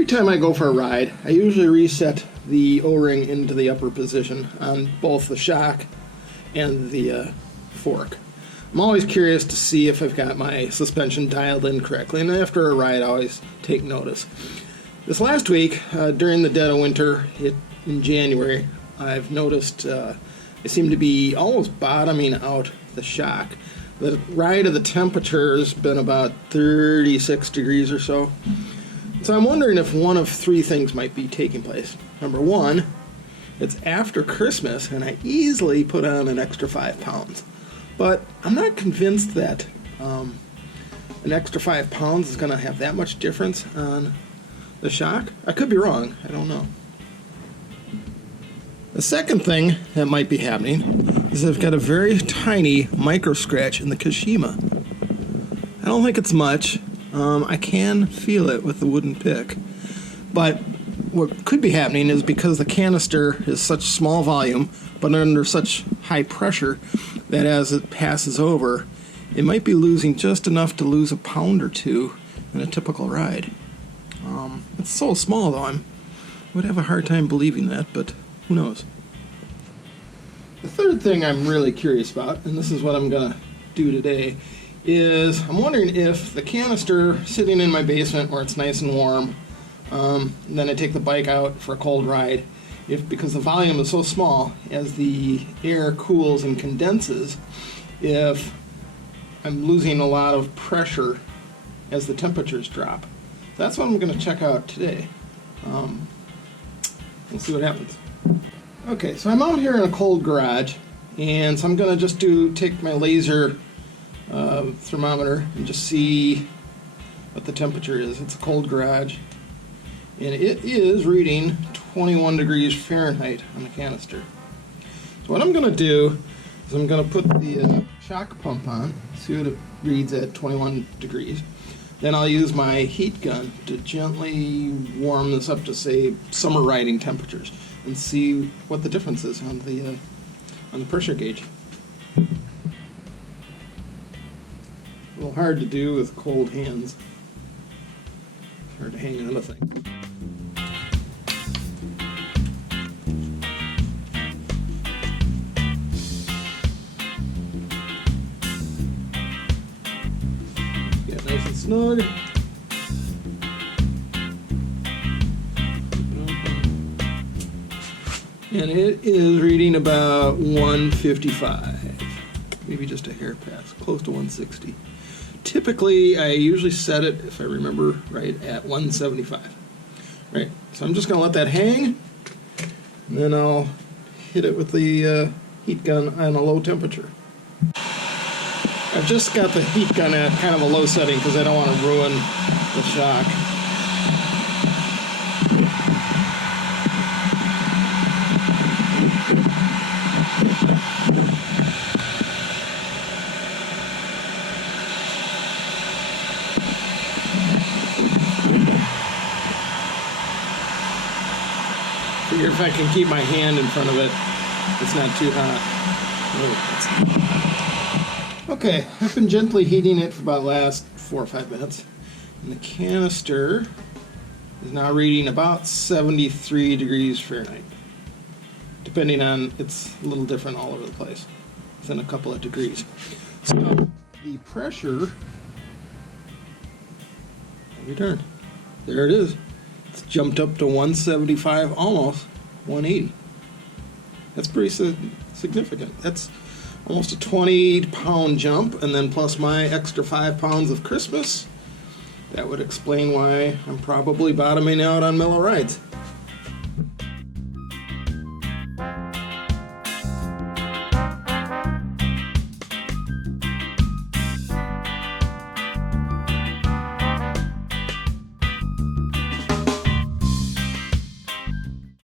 Every time I go for a ride, I usually reset the O-ring into the upper position on both the shock and the fork. I'm always curious to see if I've got my suspension dialed in correctly, and after a ride I always take notice. This last week, during the dead of winter in January, I've noticed I seem to be almost bottoming out the shock. The ride of the temperature has been about 36 degrees or so. So I'm wondering if one of three things might be taking place. Number one, it's after Christmas and I easily put on an extra 5 pounds. But I'm not convinced that an extra 5 pounds is going to have that much difference on the shock. I could be wrong. I don't know. The second thing that might be happening is I've got a very tiny micro scratch in the Kashima. I don't think it's much. I can feel it with the wooden pick. But what could be happening is because the canister is such small volume, but under such high pressure, that as it passes over, it might be losing just enough to lose a pound or two in a typical ride. It's so small, though, I would have a hard time believing that, but who knows. The third thing I'm really curious about, and this is what I'm going to do today, is I'm wondering if the canister sitting in my basement where it's nice and warm, and then I take the bike out for a cold ride, if because the volume is so small, as the air cools and condenses, if I'm losing a lot of pressure as the temperatures drop. That's what I'm going to check out today. We'll see what happens. Okay, so I'm out here in a cold garage, and so I'm going to just take my laser thermometer and just see what the temperature is. It's a cold garage, and it is reading 21 degrees Fahrenheit on the canister. So what I'm going to do is I'm going to put the shock pump on, see what it reads at 21 degrees. Then I'll use my heat gun to gently warm this up to, say, summer riding temperatures and see what the difference is on the pressure gauge. A little hard to do with cold hands. It's hard to hang on to things. Get nice and snug. And it is reading about 155, maybe just a hair past, close to 160. Typically, I usually set it, if I remember right, at 175. Right, so I'm just going to let that hang, and then I'll hit it with the heat gun on a low temperature. I've just got the heat gun at kind of a low setting because I don't want to ruin the shock. Figure if I can keep my hand in front of it, it's not too hot. Okay, I've been gently heating it for about the last 4 or 5 minutes. And the canister is now reading about 73 degrees Fahrenheit. Depending on, it's a little different all over the place, within a couple of degrees. So the pressure, return. There it is. It's jumped up to 175, almost 180. That's pretty significant. That's almost a 20-pound jump, and then plus my extra 5 pounds of Christmas. That would explain why I'm probably bottoming out on mellow rides.